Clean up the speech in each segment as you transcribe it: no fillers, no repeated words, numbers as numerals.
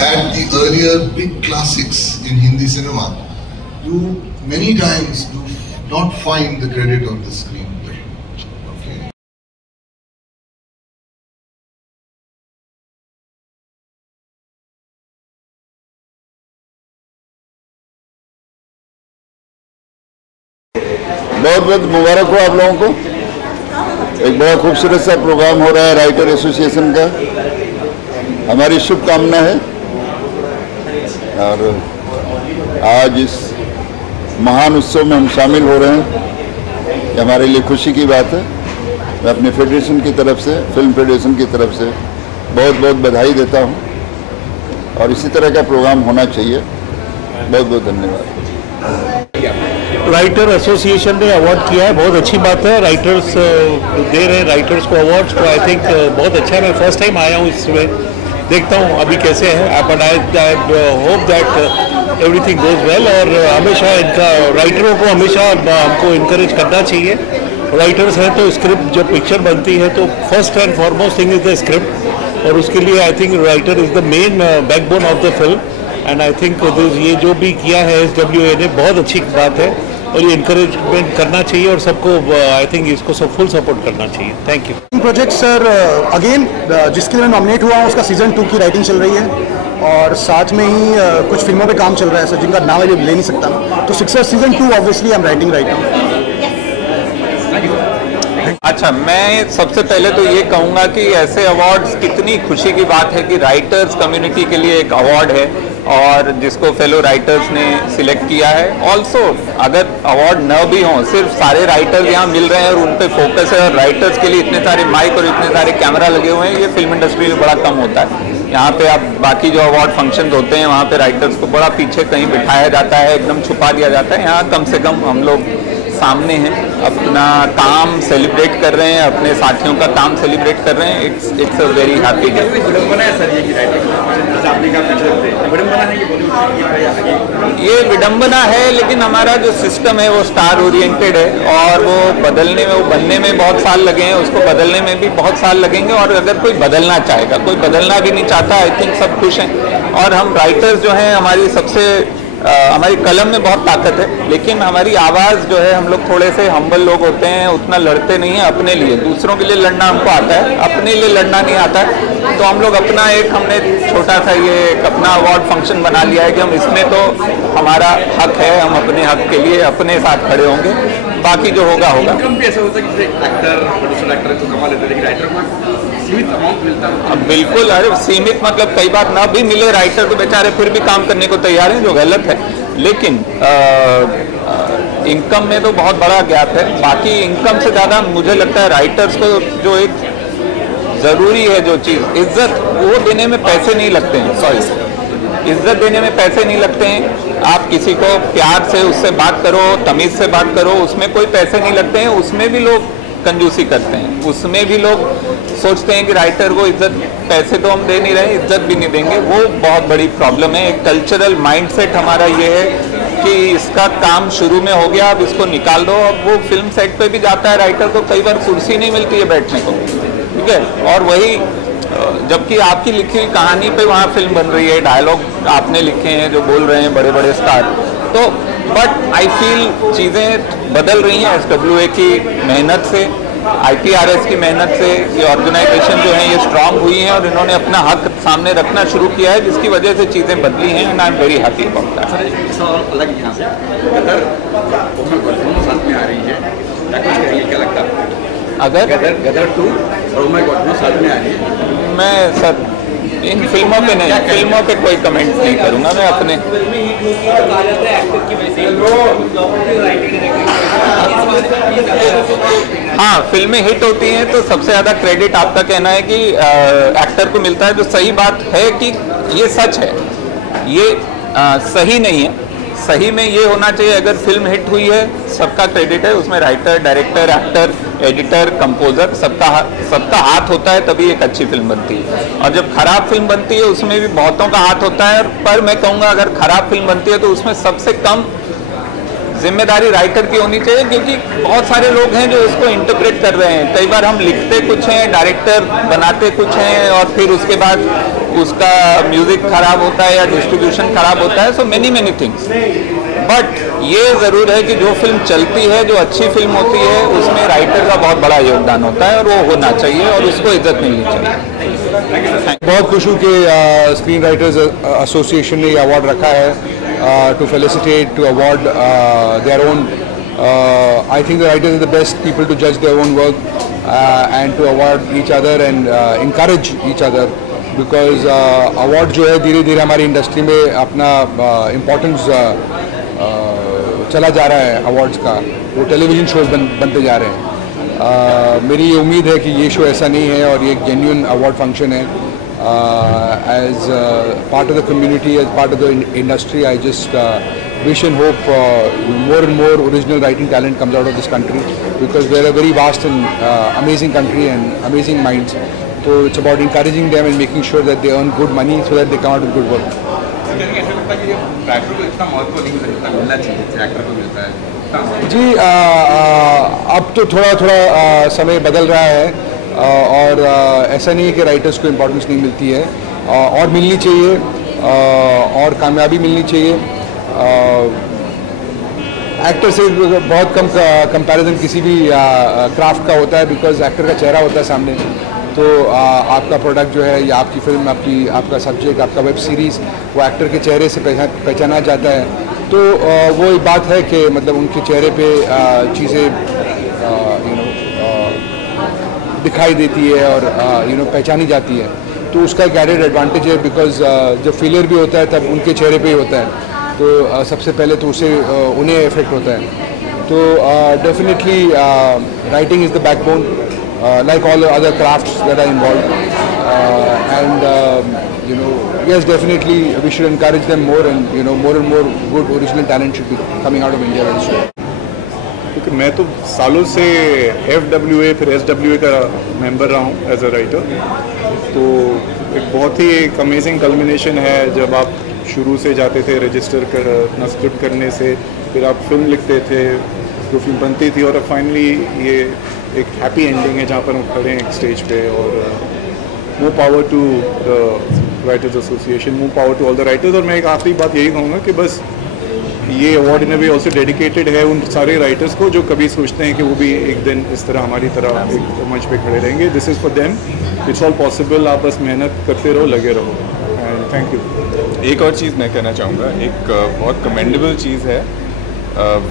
at the earlier big classics in Hindi cinema, you many times do not find the credit on the screenplay. Okay. बहुत बहुत मुबारक हो आप लोगों को। एक बड़ा खूबसूरत सा प्रोग्राम हो रहा है राइटर एसोसिएशन का, हमारी शुभकामना है। और आज इस महान उत्सव में हम शामिल हो रहे हैं, ये हमारे लिए खुशी की बात है। मैं अपने फेडरेशन की तरफ से, फिल्म फेडरेशन की तरफ से बहुत बहुत बधाई देता हूँ और इसी तरह का प्रोग्राम होना चाहिए। बहुत बहुत धन्यवाद। राइटर एसोसिएशन ने अवार्ड किया है, बहुत अच्छी बात है। राइटर्स दे रहे हैं राइटर्स को अवार्ड्स, तो आई थिंक बहुत अच्छा है। मैं फर्स्ट टाइम आया हूँ इसमें, देखता हूँ अभी कैसे है। But I hope that everything goes well. और हमेशा इनका राइटरों को हमेशा हमको इनकरेज करना चाहिए। राइटर्स हैं तो स्क्रिप्ट जब पिक्चर बनती है तो first and foremost thing is the script, और उसके लिए I think writer is the main backbone of the film. And I think ये जो भी किया है SWA ने बहुत अच्छी बात है, और ये इनकरेजमेंट करना चाहिए और सबको आई थिंक इसको सब फुल सपोर्ट करना चाहिए। Thank you. Project sir again जिसके लिए नॉमिनेट हुआ हूँ उसका सीजन 2 की राइटिंग चल रही है, और साथ में ही कुछ फिल्मों पे काम चल रहा है सर, जिनका नाम अभी ले नहीं सकता ना। तो success season 2 obviously I am writing right now. अच्छा, मैं सबसे पहले तो ये कहूँगा कि ऐसे अवार्ड्स कितनी खुशी की बात है कि राइटर्स कम्युनिटी के लिए एक अवार्ड है और जिसको फेलो राइटर्स ने सिलेक्ट किया है। ऑल्सो अगर अवार्ड न भी हों, सिर्फ सारे राइटर्स यहाँ मिल रहे हैं और उन पे फोकस है, और राइटर्स के लिए इतने सारे माइक और इतने सारे कैमरा लगे हुए हैं, ये फिल्म इंडस्ट्री में बड़ा कम होता है। यहाँ पे आप बाकी जो अवार्ड फंक्शन होते हैं वहाँ पे राइटर्स को बड़ा पीछे कहीं बिठाया जाता है, एकदम छुपा दिया जाता है। यहाँ कम से कम हम लोग सामने हैं, अपना काम सेलिब्रेट कर रहे हैं, अपने साथियों का काम सेलिब्रेट कर रहे हैं। It's a very happy day. ये विडंबना है, लेकिन हमारा जो सिस्टम है वो स्टार ओरिएंटेड है, और वो बदलने में, वो बनने में बहुत साल लगे हैं, उसको बदलने में भी बहुत साल लगेंगे। और अगर कोई बदलना चाहेगा, कोई बदलना भी नहीं चाहता, आई थिंक सब खुश हैं। और हम राइटर्स जो हैं, हमारी कलम में बहुत ताकत है, लेकिन हमारी आवाज़ जो है, हम लोग थोड़े से हम्बल लोग होते हैं, उतना लड़ते नहीं हैं अपने लिए। दूसरों के लिए लड़ना हमको आता है, अपने लिए लड़ना नहीं आता है। तो हम लोग अपना हमने छोटा सा ये अपना अवार्ड फंक्शन बना लिया है कि हम इसमें तो हमारा हक है, हम अपने हक के लिए अपने साथ खड़े होंगे, बाकी जो होगा होगा। अब बिल्कुल, अरे सीमित मतलब कई बार ना भी मिले राइटर तो बेचारे फिर भी काम करने को तैयार हैं, जो गलत है। लेकिन इनकम में तो बहुत बड़ा गैप है। बाकी इनकम से ज़्यादा मुझे लगता है राइटर्स को जो एक ज़रूरी है जो चीज़, इज्जत, वो देने में पैसे नहीं लगते हैं। सॉरी, इज्जत देने में पैसे नहीं लगते हैं। आप किसी को प्यार से उससे बात करो, तमीज़ से बात करो, उसमें कोई पैसे नहीं लगते हैं। उसमें भी लोग कंजूसी करते हैं, उसमें भी लोग सोचते हैं कि राइटर को इज्जत, पैसे तो हम दे नहीं रहे, इज्जत भी नहीं देंगे। वो बहुत बड़ी प्रॉब्लम है। एक कल्चरल माइंडसेट हमारा ये है कि इसका काम शुरू में हो गया, अब इसको निकाल दो। अब वो फिल्म सेट पे भी जाता है राइटर को, कई बार कुर्सी नहीं मिलती है बैठने को, ठीक है। और वही जबकि आपकी लिखी हुई कहानी पे वहाँ फिल्म बन रही है, डायलॉग आपने लिखे हैं जो बोल रहे हैं बड़े बड़े स्टार। तो बट आई फील चीज़ें बदल रही हैं SWA की मेहनत से, IPRS की मेहनत से। ये ऑर्गेनाइजेशन जो है ये स्ट्रांग हुई है और इन्होंने अपना हक सामने रखना शुरू किया है, जिसकी वजह से चीज़ें बदली हैं। And I am very happy about that. अलग यहाँ से गदर दोनों साथ में आ रही है, क्या लगता है? अगर गदर 2 और उमर दोनों साथ में आ रही है, मैं सर इन फिल्मों पे नहीं, फिल्मों पे कोई कमेंट नहीं करूँगा मैं अपने। हाँ, फिल्में हिट होती हैं तो सबसे ज़्यादा क्रेडिट आपका कहना है कि एक्टर को मिलता है, जो सही बात है कि ये सच है, ये सही नहीं है। सही में ये होना चाहिए, अगर फिल्म हिट हुई है सबका क्रेडिट है, उसमें writer, director, actor, editor, composer सबका हाथ होता है, तभी एक अच्छी फिल्म बनती है। और जब खराब फिल्म बनती है उसमें भी बहुतों का हाथ होता है। पर मैं कहूँगा अगर खराब फिल्म बनती है तो उसमें सबसे कम जिम्मेदारी राइटर की होनी चाहिए, क्योंकि बहुत सारे लोग हैं जो इसको इंटरप्रेट कर रहे हैं। कई बार हम लिखते कुछ हैं, डायरेक्टर बनाते कुछ हैं, और फिर उसके बाद उसका म्यूजिक खराब होता है या डिस्ट्रीब्यूशन खराब होता है। सो मेनी थिंग्स, बट ये ज़रूर है कि जो फिल्म चलती है, जो अच्छी फिल्म होती है, उसमें राइटर का बहुत बड़ा योगदान होता है, और वो होना चाहिए और उसको इज्जत मिलनी चाहिए। बहुत खुश हूँ कि स्क्रीन राइटर्स एसोसिएशन ने ये अवार्ड रखा है to felicitate, to award their own. I think the writers are the best people to जज their own work and to award each other and encourage each other, because award जो है धीरे धीरे हमारी इंडस्ट्री में अपना इम्पोर्टेंस चला जा रहा है। अवार्ड्स का वो टेलीविज़न शोज बनते जा रहे हैं। मेरी ये उम्मीद है कि ये शो ऐसा नहीं है और ये एक जेन्युइन अवार्ड फंक्शन है। As part of the community, as part of the industry, I just wish and hope more and more original writing talent comes out of this country, because we are a very vast and amazing country and amazing minds. So it's about encouraging them and making sure that they earn good money so that they come out with good work. जी अब तो थोड़ा समय बदल रहा है और ऐसा नहीं है कि राइटर्स को इम्पोर्टेंस नहीं मिलती है, और मिलनी चाहिए, और कामयाबी मिलनी चाहिए। एक्टर से बहुत कम कंपैरिजन किसी भी क्राफ्ट का होता है, बिकॉज एक्टर का चेहरा होता है सामने। तो आपका प्रोडक्ट जो है या आपकी फिल्म, आपका सब्जेक्ट, आपका वेब सीरीज़ वो एक्टर के चेहरे से पहचाना जाता है। तो वो एक बात है कि मतलब उनके चेहरे पे चीज़ें दिखाई देती है और पहचानी जाती है। तो उसका एक एडेड एडवांटेज है, बिकॉज जब फेलियर भी होता है तब उनके चेहरे पे ही होता है, तो सबसे पहले तो उसे उन्हें इफेक्ट होता है। तो definitely writing is the backbone, like all the other crafts that are involved, and yes, definitely we should encourage them more, and more and more good original talent should be coming out of India very soon. क्योंकि मैं तो सालों से FWA फिर SWA का member रहा हूँ as a writer, तो एक बहुत ही एक अमेजिंग कल्मिनेशन है जब आप शुरू से जाते थे रजिस्टर कर अपना स्क्रिप्ट करने से, फिर आप फिल्म लिखते थे, तो फिल्म बनती थी, और अब फाइनली ये एक हैप्पी एंडिंग है जहाँ पर हम खड़े हैं एक स्टेज पे। और more power to the writers association, more power to all the writers. और मैं एक आखिरी बात यही कहूँगा कि बस ये award in a way also dedicated है उन सारे राइटर्स को जो कभी सोचते हैं कि वो भी एक दिन इस तरह हमारी तरह एक मंच पे खड़े रहेंगे। This is for them, it's all possible. आप बस मेहनत करते रहो, लगे रहो, एंड थैंक यू। एक और चीज़ मैं कहना चाहूँगा, एक बहुत कमेंडेबल चीज़ है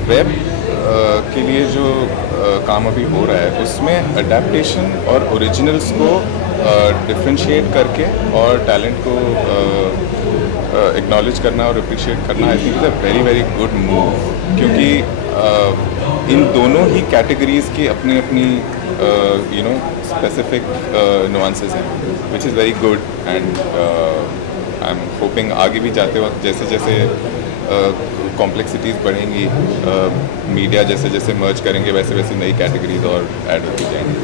वेब के लिए जो काम अभी हो रहा है, उसमें अडेप्टेशन और ओरिजिनल्स को डिफ्रेंशिएट करके और टैलेंट को एक्नॉलेज करना और अप्रिशिएट करना, I think is a very very good move, क्योंकि इन दोनों ही कैटेगरीज़ की अपनी अपनी स्पेसिफिक नुआंसेस हैं, which is very good. And I am hoping आगे भी जाते वक्त जैसे जैसे कॉम्प्लेक्सिटीज़ बढ़ेंगी, मीडिया जैसे जैसे मर्ज करेंगे, वैसे वैसे नई कैटेगरीज और ऐड होती जाएंगी।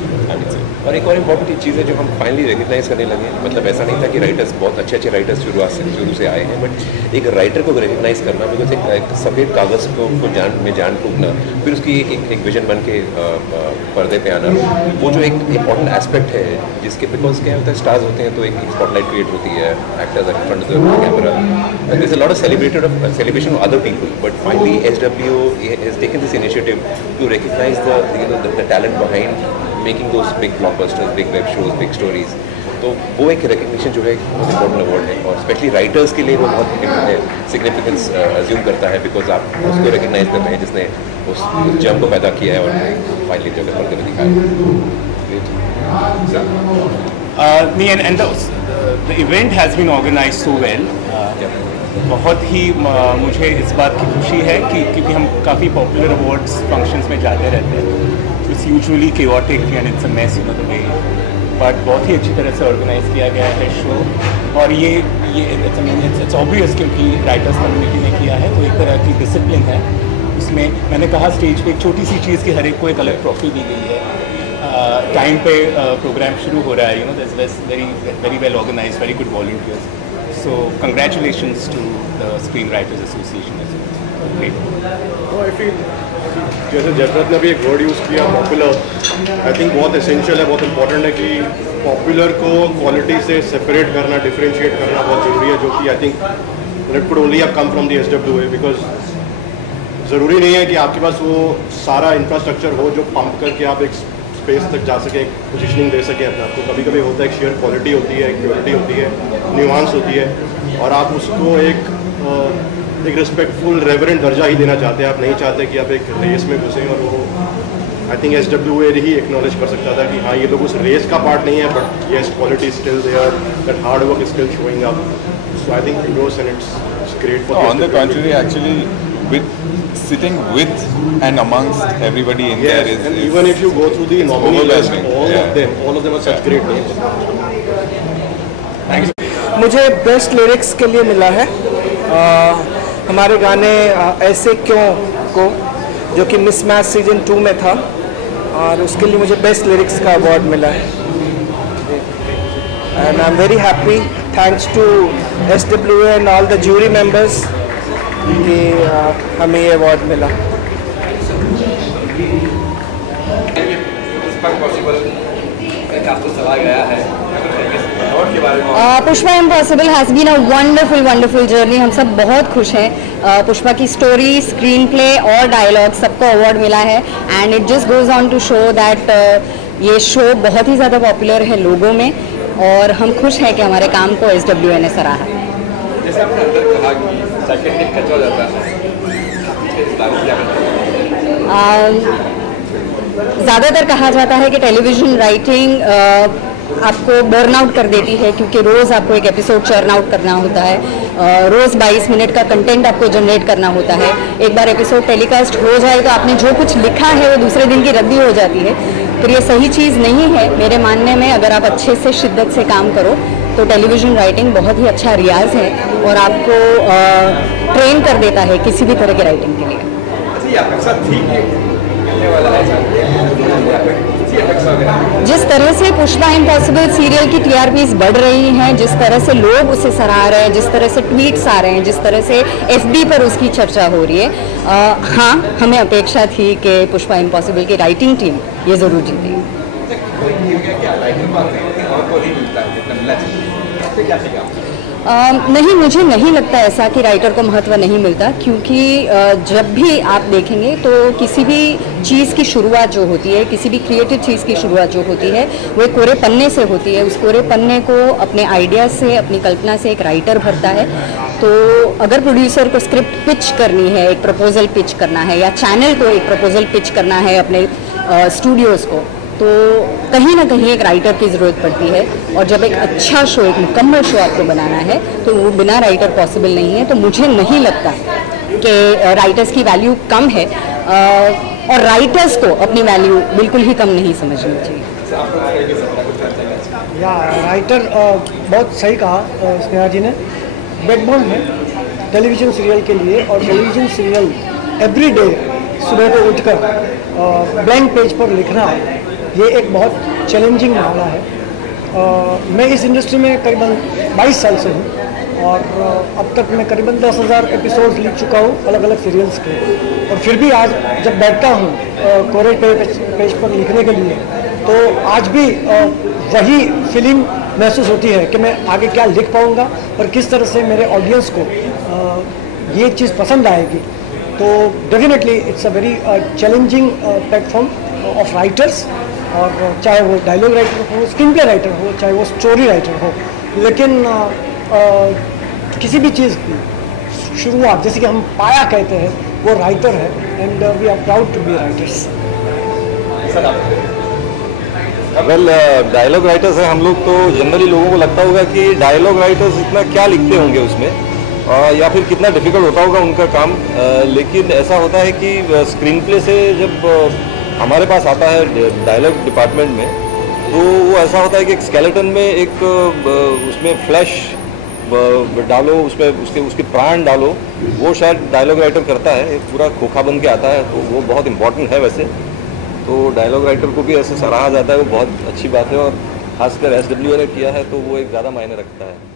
और एक और इम्पॉर्टेंट चीज़ है जो हम फाइनली रिकग्नाइज करने लगे हैं, मतलब ऐसा नहीं था कि राइटर्स बहुत अच्छे राइटर्स शुरू से आए हैं, बट एक राइटर को रिकग्नाइज करना, बिकॉज एक सफ़ेद कागज़ को जान टूटना, फिर उसकी एक विजन बन के पर्दे पे आना, वो जो एक इम्पॉर्टेंट एस्पेक्ट है जिसके, बिकॉज क्या होता है स्टार्स होते हैं तो एक स्पॉटलाइट क्रिएट होती है, actors are in front of the camera, there is a lot of celebration of other people, but finally SWO has taken this initiative to recognize the talent behind making those big blockbusters, big web shows, big stories. तो वो एक recognition जो है एक बहुत important award है, और specially writers के लिए वो बहुत सिग्निफिकेंस अज्यूम करता है, बिकॉज आप उसको रिकग्नाइज कर रहे हैं जिसने उस जम को पैदा किया है और फाइनली जगह पर कभी दिखाया। And the event has been organized so well. बहुत ही मुझे इस बात की खुशी है कि क्योंकि हम काफ़ी पॉपुलर अवार्ड्स फंक्शंस में जाते रहते हैं, it's usually chaotic and it's a mess, the way, but बहुत ही अच्छी तरह से ऑर्गेनाइज किया गया है शो। और ये इट्स ऑब्वियस क्योंकि राइटर्स कम्युनिटी ने किया है, तो एक तरह की डिसिप्लिन है उसमें। मैंने कहा स्टेज पे एक छोटी सी चीज़ की हर एक को एक अलग ट्रॉफी दी गई है, टाइम पे प्रोग्राम शुरू हो रहा है, there's very well organized, very good volunteers. So congratulations to the Screenwriters Association as well. Great. I feel जैसे जसरत ने भी एक वर्ड यूज़ किया पॉपुलर, आई थिंक बहुत एसेंशियल है, बहुत इंपॉर्टेंट है कि पॉपुलर को क्वालिटी से सेपरेट करना, डिफरेंशिएट करना बहुत ज़रूरी है, जो कि I think it could only have come from the SWA, because ज़रूरी नहीं है कि आपके पास वो सारा इंफ्रास्ट्रक्चर हो जो पंप करके आप एक स्पेस तक जा सके, एक पोजिशनिंग दे सकें अपने आपको। कभी कभी होता है एक शेयर क्वालिटी होती है, एक प्योरिटी होती है, न्यूआंस होती है, और आप उसको एक रिस्पेक्टफुल रेवरेंट दर्जा ही देना चाहते हैं। आप नहीं चाहते कि आप एक रेस में घुसें, और वो I think SWA he acknowledge कर सकता था कि हाँ ये लोग उस रेस का पार्ट नहीं है, but yes quality still there, that hard work is still showing up. So I think kudos and it's great for on the country actually with sitting with and amongst everybody in there is even if you go through the nominee list, all of them are such great names. मुझे best lyrics के लिए मिला है हमारे गाने ऐसे क्यों को, जो कि मिसमैच सीजन 2 में था, और उसके लिए मुझे बेस्ट लिरिक्स का अवार्ड मिला है। And I am very happy, thanks to SWA and all the jury members कि हमें ये अवार्ड मिला। Pushpa impossible has been a wonderful journey. हम सब बहुत खुश हैं। पुष्पा की स्टोरी, स्क्रीन प्ले और डायलॉग सबको अवार्ड मिला है, and it just goes on to show that ये शो बहुत ही ज़्यादा पॉपुलर है लोगों में, और हम खुश हैं कि हमारे काम को SWA ने सराहा। जैसे आपने अंदर कहा कि सेकंड टेक कच्चा हो जाता है, ज़्यादातर कहा जाता है कि टेलीविज़न राइटिंग आपको बर्न आउट कर देती है, क्योंकि रोज़ आपको एक एपिसोड चर्न आउट करना होता है, रोज़ 22 मिनट का कंटेंट आपको जनरेट करना होता है। एक बार एपिसोड टेलीकास्ट हो जाए तो आपने जो कुछ लिखा है वो दूसरे दिन की रद्दी हो जाती है। फिर ये सही चीज़ नहीं है मेरे मानने में। अगर आप अच्छे से शिद्दत से काम करो तो टेलीविज़न राइटिंग बहुत ही अच्छा रियाज है, और आपको ट्रेन कर देता है किसी भी तरह की राइटिंग के लिए। जिस तरह से पुष्पा इम्पॉसिबल सीरियल की TRPs बढ़ रही हैं, जिस तरह से लोग उसे सराह रहे हैं, जिस तरह से ट्वीट्स आ रहे हैं, जिस तरह से FB पर उसकी चर्चा हो रही है, हाँ हमें अपेक्षा थी कि पुष्पा इम्पॉसिबल की राइटिंग टीम ये ज़रूर जीतेगी। नहीं, मुझे नहीं लगता ऐसा कि राइटर को महत्व नहीं मिलता, क्योंकि जब भी आप देखेंगे तो किसी भी चीज़ की शुरुआत जो होती है, किसी भी क्रिएटिव चीज़ की शुरुआत जो होती है, वो एक कोरे पन्ने से होती है। उस कोरे पन्ने को अपने आइडिया से, अपनी कल्पना से एक राइटर भरता है। तो अगर प्रोड्यूसर को स्क्रिप्ट पिच करनी है, एक प्रपोजल पिच करना है, या चैनल को एक प्रपोजल पिच करना है अपने स्टूडियोज़ को, तो कहीं ना कहीं एक राइटर की ज़रूरत पड़ती है। और जब एक अच्छा शो, एक मुकम्मल शो आपको बनाना है, तो वो बिना राइटर पॉसिबल नहीं है। तो मुझे नहीं लगता कि राइटर्स की वैल्यू कम है, और राइटर्स को अपनी वैल्यू बिल्कुल ही कम नहीं समझनी चाहिए। या राइटर बहुत सही कहा स्नेहा जी ने, बैकबोन है टेलीविज़न सीरियल के लिए। और टेलीविज़न सीरियल एवरी डे सुबह को उठकर ब्लैंक पेज पर लिखना, ये एक बहुत चैलेंजिंग मामला है। मैं इस इंडस्ट्री में करीबन 22 साल से हूँ, और अब तक मैं करीबन 10,000 एपिसोड्स लिख चुका हूँ अलग अलग सीरियल्स के। और फिर भी आज जब बैठता हूँ कोरे पेज पर लिखने के लिए, तो आज भी वही फीलिंग महसूस होती है कि मैं आगे क्या लिख पाऊँगा और किस तरह से मेरे ऑडियंस को ये चीज़ पसंद आएगी। तो definitely it's a very challenging platform of writers, और चाहे वो डायलॉग राइटर हो, स्क्रीन प्ले राइटर हो, चाहे वो स्टोरी राइटर हो। लेकिन किसी भी चीज़ की शुरुआत, जैसे कि हम पाया कहते हैं, वो राइटर है, and we are proud to be writers. Well, dialogue writers हैं हम लोग, तो जनरली लोगों को लगता होगा कि डायलॉग राइटर्स इतना क्या लिखते होंगे उसमें, या फिर कितना डिफ़िकल्ट होता होगा उनका काम। लेकिन ऐसा होता है कि स्क्रीन प्ले से जब हमारे पास आता है डायलॉग डिपार्टमेंट में, तो वो ऐसा होता है कि एक स्केलेटन में एक उसमें फ्लैश डालो, उसमें उसके प्राण डालो, वो शायद डायलॉग राइटर करता है। एक पूरा खोखा बन के आता है, तो वो बहुत इंपॉर्टेंट है वैसे। तो डायलॉग राइटर को भी ऐसे सराहा जाता है, वो बहुत अच्छी बात है, और खासकर SWA ने किया है तो वो एक ज़्यादा मायने रखता है।